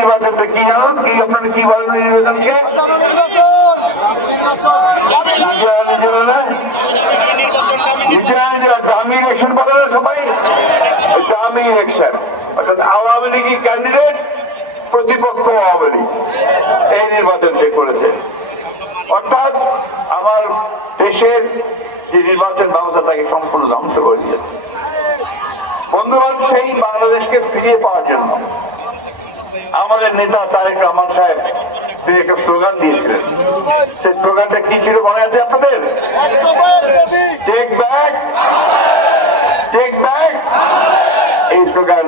নির্বাচনটা কি জানেন? কি আপনারা কি বলেন নির্বাচনকে? দামি ইলেকশন বলে না সবাই, দামি ইলেকশন। অর্থাৎ আওয়ামী লীগই ক্যান্ডিডেট, প্রতিপক্ষ আওয়ামী লীগ, এই নির্বাচন সে করেছে। অর্থাৎ আমার দেশের যে নির্বাচন ব্যবস্থা তাকে সম্পূর্ণ ধ্বংস করে দিয়েছে। বন্ধুগণ, সেই বাংলাদেশকে ফিরিয়ে পাওয়ার জন্য আমাদের নেতা তারেক রহমান সাহেব তিনি একটা স্লোগান দিয়েছিলেন। সেই স্লোগানটা কি ছিল মনে আছে আপনাদের? Take back, take back. এই স্লোগান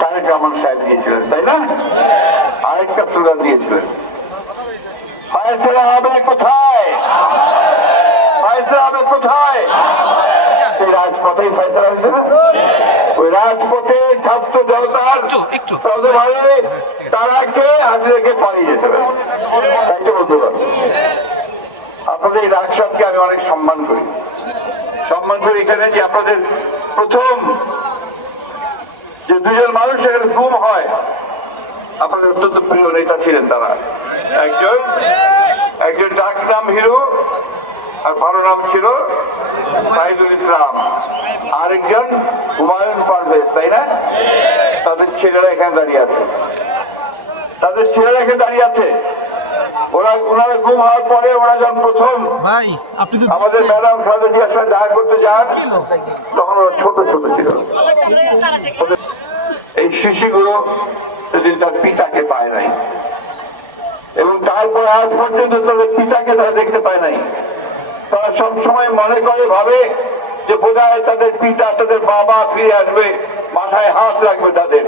তারেক রহমান সাহেব দিয়েছিলেন, তাই না? আরেকটা স্লোগান দিয়েছিলেন, ফয়সালা হবে কোথায়, ফয়সালা হবে কোথায়? সেই রাজপথেই ফয়সালা হয়েছে না? ওই রাজপথে ছাত্র জনতার তারাকে হাসিনাকে পালিয়ে যেতে হবে। তাই তো বলতে পারবো। আপনাদের এই রাজপথকে আমি অনেক সম্মান করি। এখানে যে আপনাদের প্রথম যে দুজন মানুষের গুম হয়, আপনাদের অত্যন্ত প্রিয় নেতা ছিলেন তারা। একজন ডাক নাম হিরো আর ভালো নাম ছিল সাইদুল ইসলাম, আরেকজন হুমায়ুন পারভেজ, তাই না? তাদের ছেলেরা এখানে দাঁড়িয়ে আছে, ওনারা গুম হওয়ার পরে ওরা যখন প্রথম আমাদের ম্যাডাম খালেদা জিয়ার সাথে দেখা করতে যান, তখন ওরা ছোট ছোট ছিল। এই শিশুগুলো সেদিন তার পিতাকে পায় নাই, এবং তারপর আজ পর্যন্ত তাদের পিতাকে তারা দেখতে পায় নাই। তারা সবসময় মনে করে, ভাবে যে বোধহয় তাদের পিতা, তাদের বাবা ফিরে আসবে, মাথায় হাত রাখবে তাদের,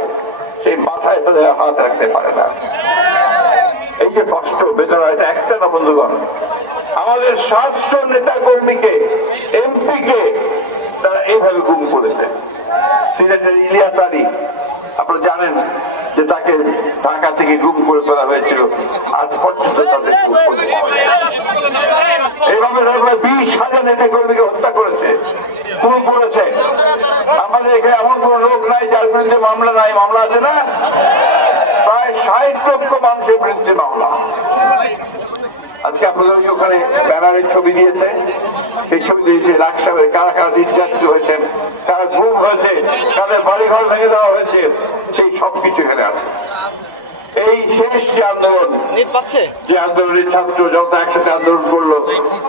সেই মাথায় তাদের হাত রাখতে পারে না। এই যে কষ্ট, বেদনা, এটা একটা না বন্ধুগণ। আমাদের 700 নেতা কর্মীকে, এমপিকে তারা এইভাবে গুম করেছে। সিলেটের ইলিয়াস আলী, আপনারা জানেন যে তাকে ঢাকা থেকে গুম করে ফেলা হয়েছিল, আজ পর্যন্ত তাদের এইভাবে 20,000 নেতা কর্মীকে হত্যা করেছে, খুন করেছে। আমাদের এখানে এমন কোন লোক নাই যার বিরুদ্ধে মামলা নাই। মামলা আছে না? প্রায় 60 লক্ষ মানুষের বিরুদ্ধে মামলা। আজকে আপনাদের ওখানে ব্যানারের ছবি দিয়েছে, সেই ছবি দিয়েছে রাকসাবে কারা কারা নির্যাতিত হয়েছেন, কারা গুম হয়েছে, কাদের বাড়িঘর ভেঙে দেওয়া হয়েছে, সেই সবকিছু এখানে আছে। এই শেষ যে আন্দোলন, যে আন্দোলনের ছাত্র জনতা একসাথে আন্দোলন করলো,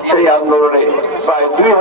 সেই আন্দোলনে প্রায় 2,000